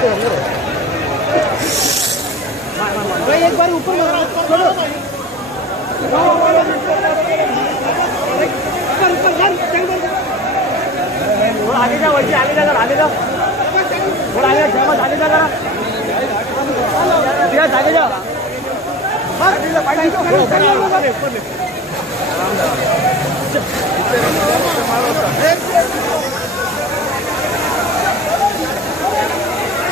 भाई एक बार ऊपर छोड़ो, आगे जाओ, आगे जा, आगे जाओ, थोड़ा आगे जाओ, आगे जा, आगे जाओ,